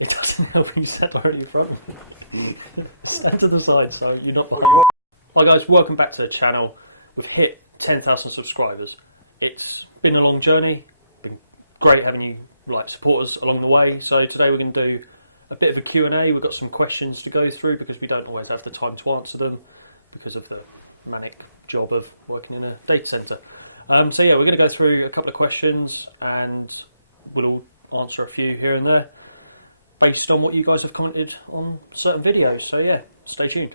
It doesn't help you sat directly in front of me. Stand to the side so you're not behind. Hi guys, welcome back to the channel. We've hit 10,000 subscribers. It's been a long journey. Been great having you support us along the way. So today we're going to do a bit of a Q&A. We've got some questions to go through because we don't always have the time to answer them because of the manic job of working in a data centre. So yeah, we're going to go through a couple of questions and we'll answer a few here and there based on what you guys have commented on certain videos. So yeah, stay tuned.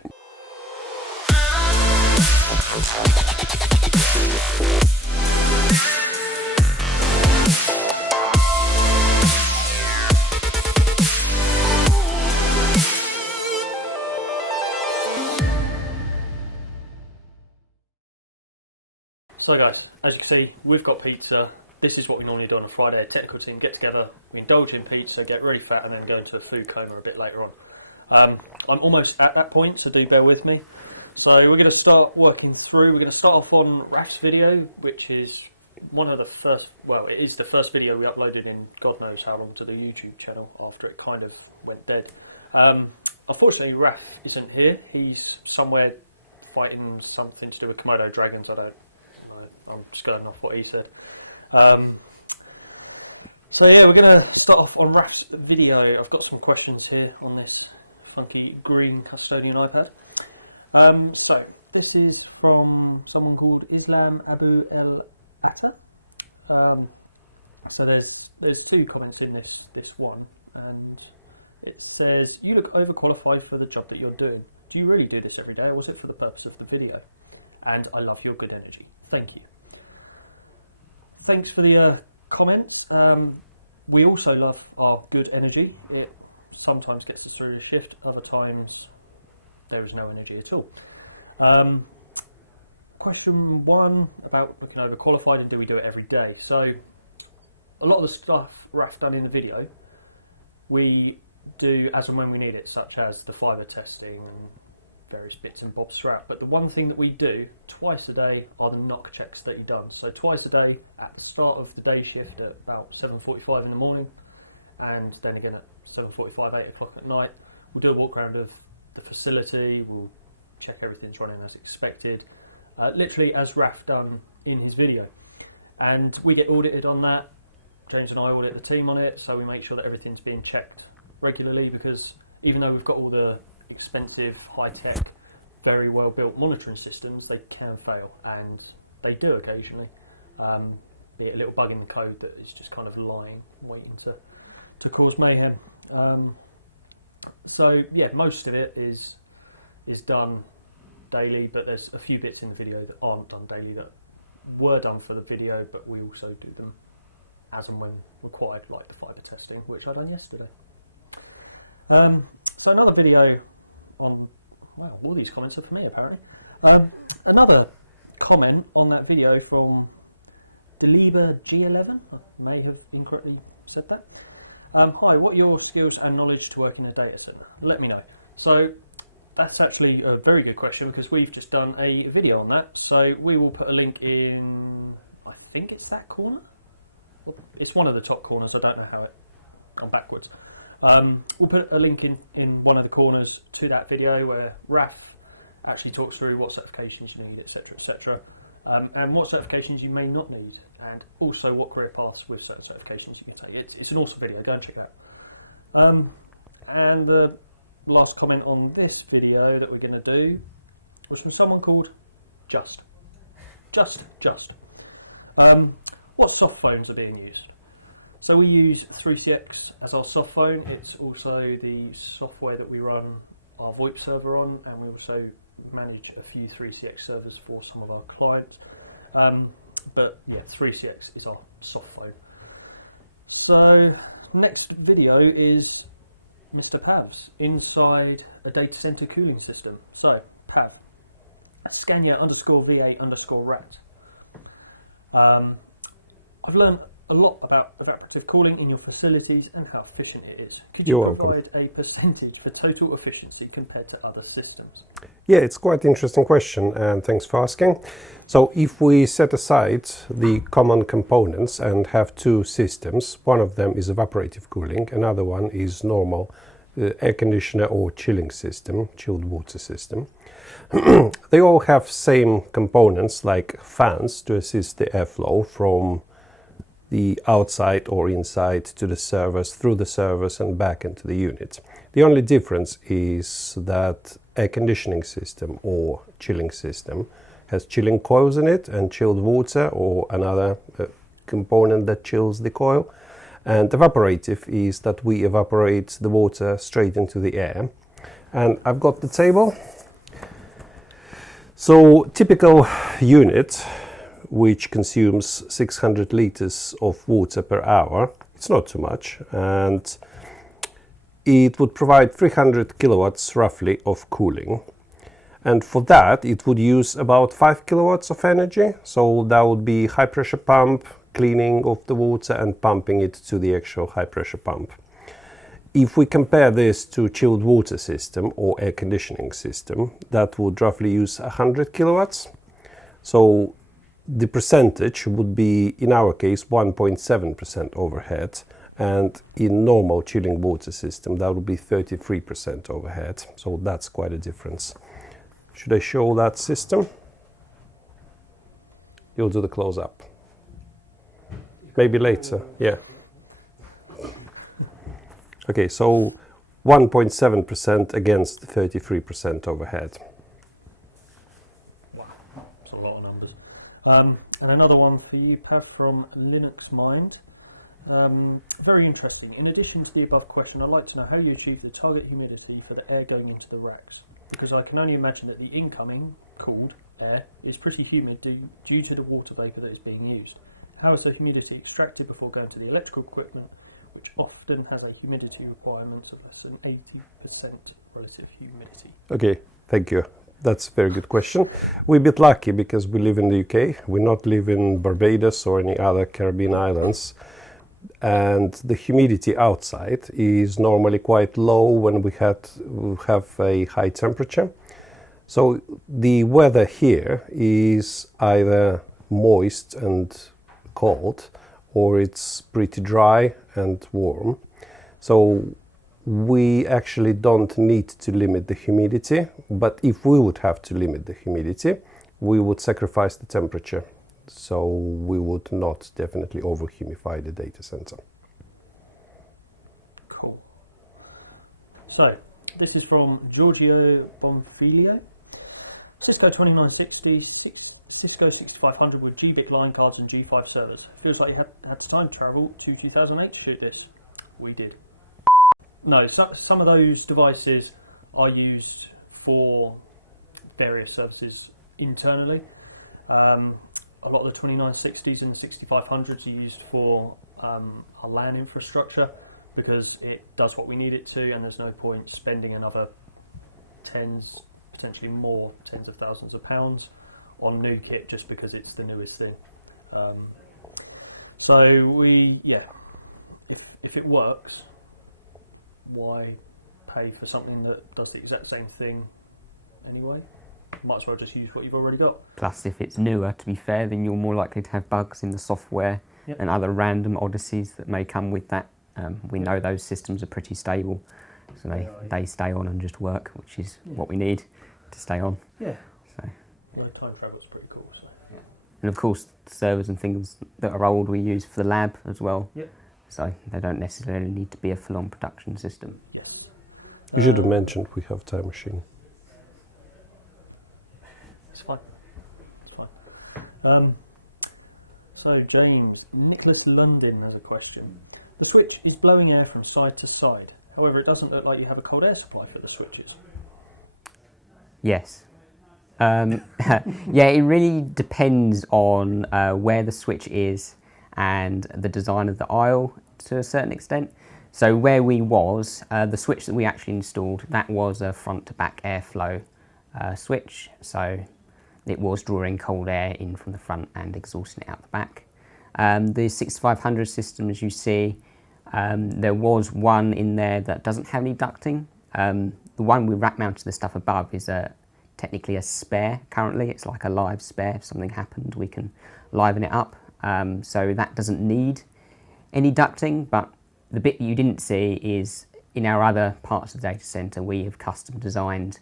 So guys, as you can see, we've got pizza. This is what we normally do on a Friday. A technical team get together, we indulge in pizza, get really fat, and then go into a food coma a bit later on. I'm almost at that point, so do bear with me. So we're going to start working through. We're going to start off on Raf's video, which is one of the first, well, it is the first video we uploaded in God knows how long to the YouTube channel after it kind of went dead. Unfortunately, Raf isn't here. He's somewhere fighting something to do with Komodo dragons. I'm just going off what he said. So yeah, we're going to start off on Raf's video. I've got some questions here on this funky green custodian iPad. So this is from someone called Islam Abu El Atta. So there's two comments in this one, and it says, "You look overqualified for the job that you're doing. Do you really do this every day, or was it for the purpose of the video? And I love your good energy. Thank you." Thanks for the comments. We also love our good energy. It sometimes gets us through the shift, other times there is no energy at all. Question one about looking overqualified and do we do it every day? So a lot of the stuff Raf done in the video we do as and when we need it, such as the fibre testing and various bits and bobs throughout. But the one thing that we do twice a day are the knock checks that he done. So twice a day at the start of the day shift at about 7:45 in the morning, and then again at 7:45, 8 o'clock at night. We'll do a walk around of the facility, we'll check everything's running as expected, literally as Raf done in his video. And we get audited on that. James and I audit the team on it, so we make sure that everything's being checked regularly, because even though we've got all the expensive, high-tech, very well-built monitoring systems, they can fail, and they do occasionally. Be it a little bug in the code that is just kind of lying, waiting to cause mayhem. So yeah, most of it is done daily, but there's a few bits in the video that aren't done daily that were done for the video, but we also do them as and when required, like the fibre testing, which I done yesterday. So another video on, wow, all these comments are for me apparently. Another comment on that video from Deliver G11, I may have incorrectly said that. Hi, what are your skills and knowledge to work in a data centre? Let me know. So that's actually a very good question, because we've just done a video on that. So we will put a link in, I think it's that corner? It's one of the top corners, I don't know how it gone backwards. We'll put a link in one of the corners to that video where Raf actually talks through what certifications you need, etc, etc, and what certifications you may not need, and also what career paths with certain certifications you can take. It's an awesome video, go and check it out. And the last comment on this video that we're going to do was from someone called Just. What soft phones are being used? So we use 3CX as our soft phone. It's also the software that we run our VoIP server on, and we also manage a few 3CX servers for some of our clients. But yeah, 3CX is our soft phone. So next video is Mr. PAV's inside a data center cooling system. So PAV, Scania _VA_rat. I've learned a lot about evaporative cooling in your facilities and how efficient it is. Could You're you welcome. provide a percentage for total efficiency compared to other systems? Yeah, it's quite an interesting question, and thanks for asking. So if we set aside the common components and have two systems, one of them is evaporative cooling, another one is normal air conditioner or chilling system, chilled water system. They all have same components like fans to assist the airflow from the outside or inside to the servers, through the servers and back into the unit. The only difference is that air conditioning system or chilling system has chilling coils in it and chilled water or another component that chills the coil. And evaporative is that we evaporate the water straight into the air. And I've got the table. So typical unit which consumes 600 liters of water per hour. It's not too much, and it would provide 300 kilowatts roughly of cooling. And for that, it would use about 5 kilowatts of energy. So that would be high pressure pump, cleaning of the water and pumping it to the actual high pressure pump. If we compare this to chilled water system or air conditioning system, that would roughly use 100 kilowatts. So the percentage would be, in our case, 1.7% overhead, and in normal chilling water system that would be 33% overhead. So that's quite a difference. Should I show that system? You'll do the close-up. Maybe later, yeah. Okay, so 1.7% against 33% overhead. That's a lot of numbers. And another one for you, PAV, from Linux Mind. Very interesting. In addition to the above question, I'd like to know how you achieve the target humidity for the air going into the racks. Because I can only imagine that the incoming cooled air is pretty humid due to the water vapour that is being used. How is the humidity extracted before going to the electrical equipment, which often has a humidity requirement of less than 80% relative humidity? Okay, thank you. That's a very good question. We're a bit lucky because we live in the UK. We not live in Barbados or any other Caribbean islands. And the humidity outside is normally quite low when we have a high temperature. So the weather here is either moist and cold, or it's pretty dry and warm. So we actually don't need to limit the humidity, but if we would have to limit the humidity, we would sacrifice the temperature. So we would not definitely over-humidify the data center. Cool. So, this is from Giorgio Bonfiglio. Cisco 2960, Cisco 6500 with GBIC line cards and G5 servers. Feels like you had time travel to 2008 to shoot this. We did. No, some of those devices are used for various services internally. A lot of the 2960s and 6500s are used for our LAN infrastructure because it does what we need it to, and there's no point spending another tens, potentially more, tens of thousands of pounds on new kit just because it's the newest thing. So we, yeah, if it works, why pay for something that does the exact same thing anyway? Might as well just use what you've already got. Plus, if it's newer, to be fair, then you're more likely to have bugs in the software and other random oddities that may come with that. We know those systems are pretty stable, so they stay on and just work, which is what we need to stay on. Yeah. So. Well, time travel's pretty cool. So. Yeah. And of course, servers and things that are old we use for the lab as well. Yep. So they don't necessarily need to be a full-on production system. Yes. You should have mentioned we have time machine. It's fine. It's fine. So James, Nicholas London has a question. The switch is blowing air from side to side. However, it doesn't look like you have a cold air supply for the switches. Yes. Yeah, it really depends on where the switch is and the design of the aisle to a certain extent. So where we was, the switch that we actually installed, that was a front to back airflow switch. So it was drawing cold air in from the front and exhausting it out the back. The 6500 system, as you see, there was one in there that doesn't have any ducting. The one we rack mounted the stuff above is technically a spare currently. It's like a live spare. If something happened, we can liven it up. So that doesn't need any ducting, but the bit that you didn't see is in our other parts of the data center, we have custom designed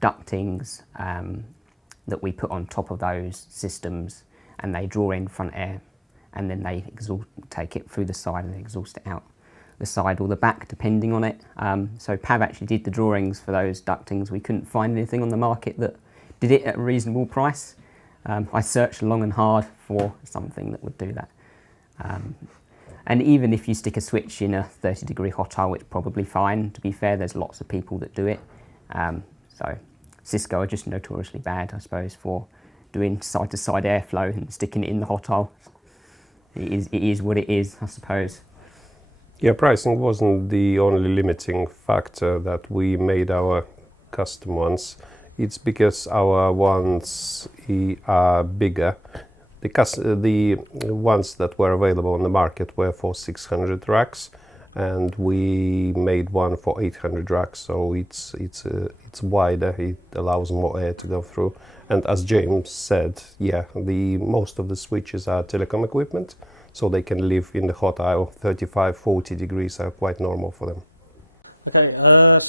ductings that we put on top of those systems, and they draw in front air, and then they take it through the side and exhaust it out the side or the back, depending on it. So PAV actually did the drawings for those ductings. We couldn't find anything on the market that did it at a reasonable price. I searched long and hard for something that would do that. And even if you stick a switch in a 30-degree hot aisle, it's probably fine. To be fair, there's lots of people that do it. So Cisco are just notoriously bad, I suppose, for doing side-to-side airflow and sticking it in the hot aisle. It is what it is, I suppose. Yeah, pricing wasn't the only limiting factor that we made our custom ones. It's because our ones are bigger. The ones that were available on the market were for 600 racks, and we made one for 800 racks, so it's wider. It allows more air to go through. And as James said, yeah, most of the switches are telecom equipment, so they can live in the hot aisle. 35-40 degrees are quite normal for them. Okay,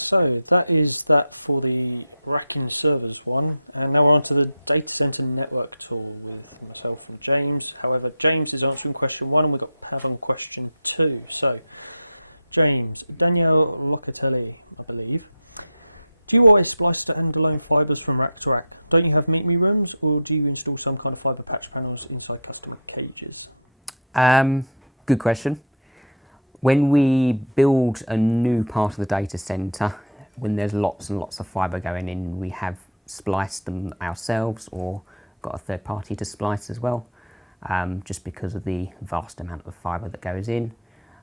so that is that for the racking servers one, and now we're on to the data center network tool with myself and James. However, James is answering question 1 and we've got Pav on question 2. So, James, Daniel Locatelli, I believe. Do you always splice standalone fibres from rack to rack? Don't you have meet-me rooms, or do you install some kind of fibre patch panels inside customer cages? Good question. When we build a new part of the data center, when there's lots and lots of fibre going in, we have spliced them ourselves or got a third party to splice as well, just because of the vast amount of fibre that goes in.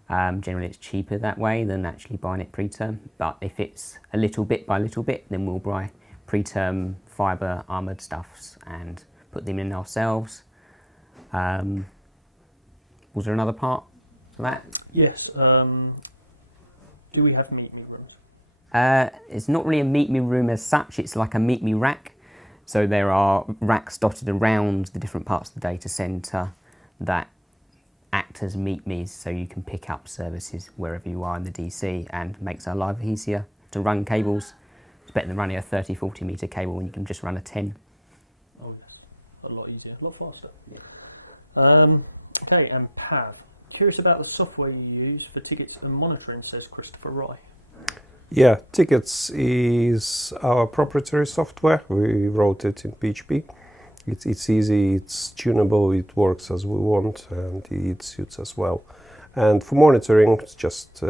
Generally it's cheaper that way than actually buying it pre-term, but if it's a little bit by little bit, then we'll buy pre-term fibre armoured stuffs and put them in ourselves. Was there another part to that? Yes. Do we have meet-me rooms? It's not really a meet-me room as such, it's like a meet-me rack. So there are racks dotted around the different parts of the data center that act as meet-me's, so you can pick up services wherever you are in the DC, and makes our life easier to run cables. It's better than running a 30-40 metre cable when you can just run a 10. Oh yes, a lot easier, a lot faster. Yeah. Okay, and PAV. Curious about the software you use for tickets and monitoring, says Christopher Rye. Yeah, Tickets is our proprietary software. We wrote it in PHP. It's easy, it's tunable, it works as we want, and it suits us well. And for monitoring, it's just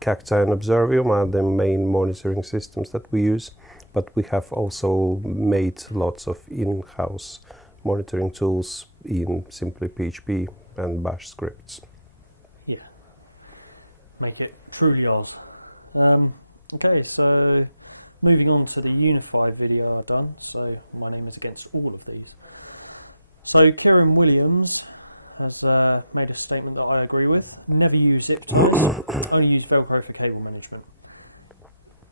Cacti and Observium are the main monitoring systems that we use. But we have also made lots of in-house monitoring tools in simply PHP and Bash scripts. Yeah, make it truly ours. Okay, so moving on to the UNIFI video I've done. So my name is against all of these. So Kieran Williams has made a statement that I agree with. Never use zip ties, only use Velcro for cable management.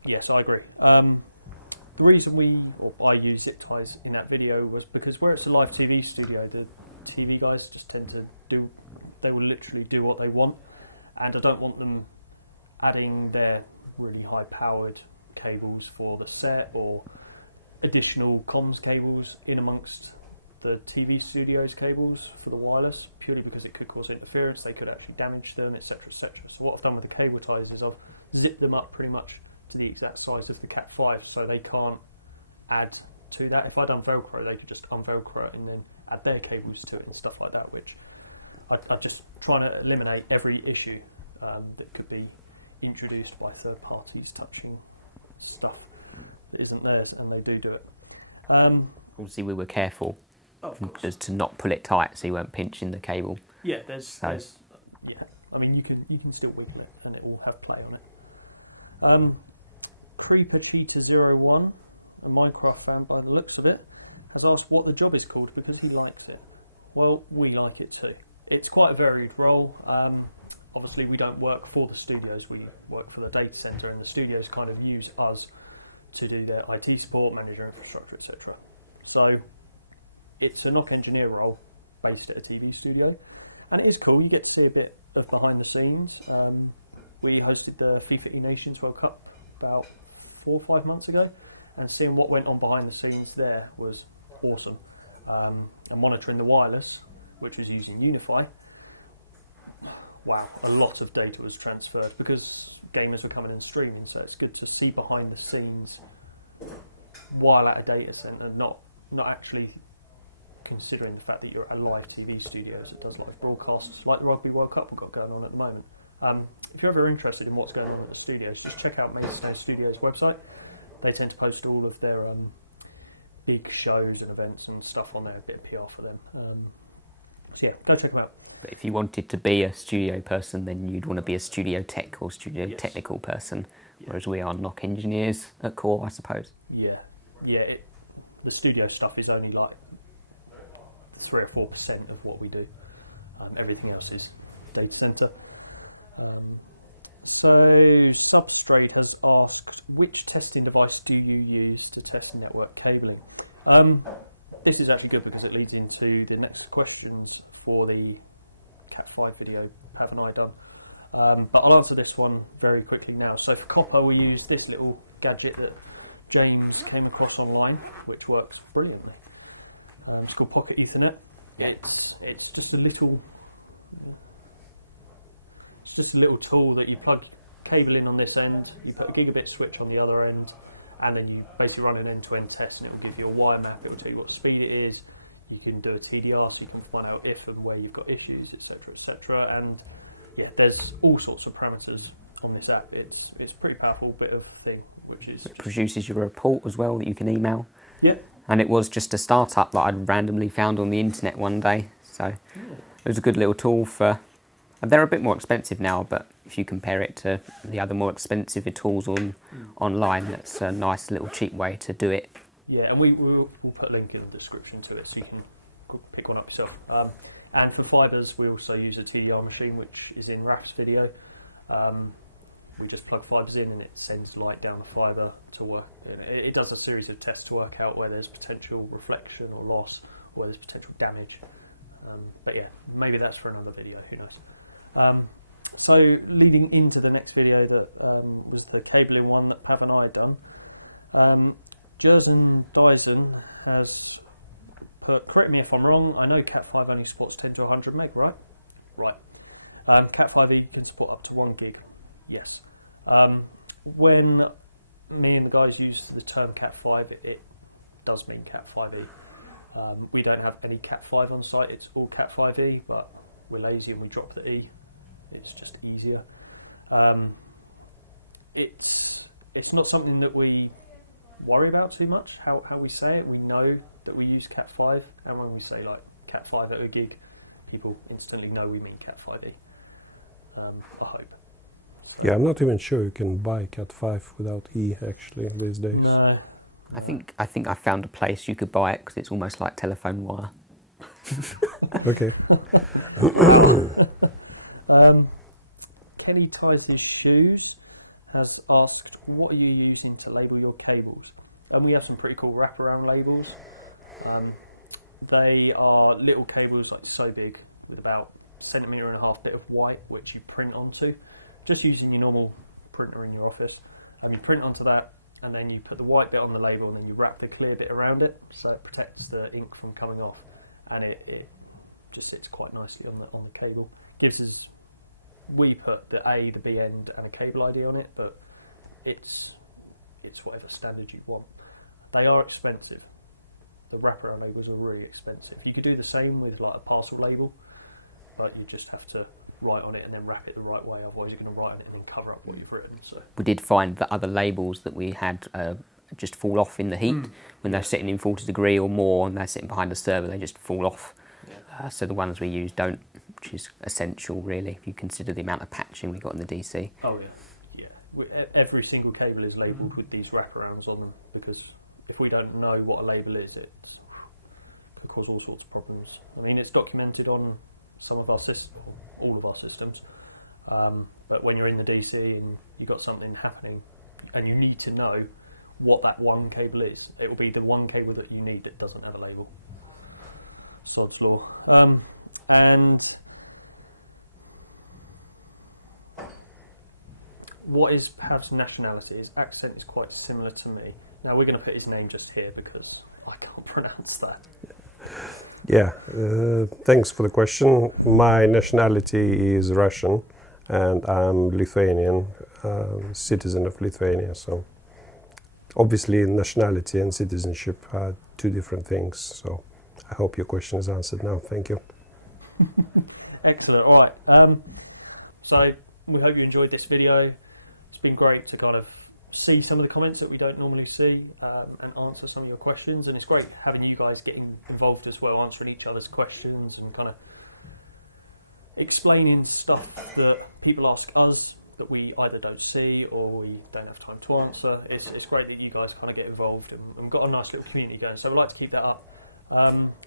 Yes, I agree. The reason I use zip ties in that video was because where it's a live TV studio, the TV guys just tend to they will literally do what they want, and I don't want them adding their really high powered cables for the set or additional comms cables in amongst the TV studio's cables for the wireless, purely because it could cause interference, they could actually damage them, etc, etc. So what I've done with the cable ties is I've zipped them up pretty much to the exact size of the Cat5, so they can't add to that. If I'd done Velcro, they could just unvelcro it and then add their cables to it and stuff like that, which I'm just trying to eliminate every issue that could be introduced by third parties touching stuff that isn't theirs, and they do it. Obviously we were careful Of to not pull it tight so you weren't pinching the cable. Yeah, there's yeah. I mean, you can still wiggle it and it will have play on it. Creeper Cheetah 01, a Minecraft fan by the looks of it, has asked what the job is called because he likes it. Well, we like it too. it's quite a varied role. Obviously, we don't work for the studios, we work for the data centre, and the studios kind of use us to do their IT support, manage their infrastructure, etc. So it's a NOC engineer role based at a TV studio, and it is cool. You get to see a bit of behind the scenes. We hosted the FIFA E-Nations World Cup about 4 or 5 months ago, and seeing what went on behind the scenes there was awesome. And monitoring the wireless, which was using UNIFI, wow, a lot of data was transferred because gamers were coming and streaming, so it's good to see behind the scenes while at a data centre, not actually considering the fact that you're at a live TV studio that does live broadcasts like the Rugby World Cup we've got going on at the moment. If you're ever interested in what's going on at the studios, just check out Mainstay Studios' website. They tend to post all of their big shows and events and stuff on there, a bit of PR for them. So yeah, go check them out. But if you wanted to be a studio person, then you'd want to be a studio tech or studio Yes. technical person, Yeah. whereas we are NOC engineers at core, I suppose. Yeah. The studio stuff is only like 3 or 4% of what we do. Everything else is data centre. So Substrate has asked, which testing device do you use to test network cabling? This is actually good because it leads into the next questions for the Cat5 video PAV and I done. But I'll answer this one very quickly now. So for copper we use this little gadget that James came across online, which works brilliantly. It's called Pocket Ethernet. It's just a little tool that you plug cable in on this end, you put a gigabit switch on the other end, and then you basically run an end-to-end test, and it will give you a wire map. It will tell you what speed it is. You can do a TDR, so you can find out if and where you've got issues, etc., etc. And yeah, there's all sorts of parameters on this app. It's a pretty powerful bit of thing, which is It produces your report as well that you can email. yeah. And it was just a startup that I'd randomly found on the internet one day. So it was a good little tool for... They're a bit more expensive now, but if you compare it to the other more expensive tools online, that's a nice little cheap way to do it. Yeah, and we'll put a link in the description to it so you can pick one up yourself. And for fibres, we also use a TDR machine, which is in Raf's video. We just plug fibres in and it sends light down the fibre to work. It does a series of tests to work out where there's potential reflection or loss, or where there's potential damage. But yeah, maybe that's for another video, who knows. So leading into the next video that was the cabling one that Pav and I had done, Jerzen Dyson has put, correct me if I'm wrong, I know Cat5 only supports 10 to 100 meg, right? Right. Cat5e can support up to 1 gig, yes. When me and the guys use the term Cat5, it does mean Cat5e. We don't have any Cat5 on site, it's all Cat5e, but we're lazy and we drop the E. It's just easier. It's not something that we worry about too much, how we say it. We know that we use Cat5, and when we say like Cat5 at a gig, people instantly know we mean Cat5e. I hope. Yeah, I'm not even sure you can buy Cat5 without E actually these days. No. I think I found a place you could buy it because it's almost like telephone wire. Okay. Kelly Ties His Shoes has asked, what are you using to label your cables? And we have some pretty cool wraparound labels. They are little cables like so big with about 1.5 centimetre bit of white which you print onto, just using your normal printer in your office. You print onto that and then you put the white bit on the label and then you wrap the clear bit around it so it protects the ink from coming off, and it just sits quite nicely on the cable. Gives us, we put the A, the B end and a cable ID on it, but it's whatever standard you want. They are expensive. The wraparound labels are really expensive. You could do the same with like a parcel label, but you just have to write on it and then wrap it the right way, otherwise you're going to write on it and then cover up what you've written. So We did find that other labels that we had just fall off in the heat. When they're sitting in 40 degree or more and they're sitting behind a server, they just fall off. yeah. So the ones we use don't, which is essential really if you consider the amount of patching we got in the DC. Oh yeah, yeah. Every single cable is labelled with these wraparounds on them, because if we don't know what a label is, it can cause all sorts of problems. I mean, it's documented on some of our systems, all of our systems. But when you're in the DC and you've got something happening and you need to know what that one cable is, it will be the one cable that you need that doesn't have a label. Sod's law. And what is PAV's nationality? His accent is quite similar to me. Now we're going to put his name just here because I can't pronounce that. Yeah, thanks for the question. My nationality is Russian and I'm Lithuanian, citizen of Lithuania. So obviously nationality and citizenship are two different things. So I hope your question is answered now. Thank you. Excellent. All right. So we hope you enjoyed this video. It's been great to kind of see some of the comments that we don't normally see and answer some of your questions. And it's great having you guys getting involved as well, answering each other's questions and kind of explaining stuff that people ask us that we either don't see or we don't have time to answer. It's great that you guys kind of get involved and we've got a nice little community going. So we'd like to keep that up.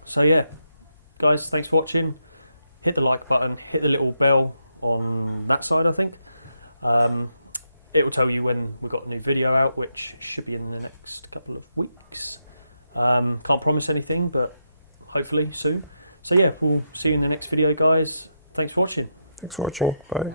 So yeah, guys, thanks for watching. Hit the like button, hit the little bell on that side, I think. It will tell you when we've got a new video out, which should be in the next couple of weeks. Can't promise anything, but hopefully soon. So yeah, we'll see you in the next video, guys. Thanks for watching. Thanks for watching. Bye.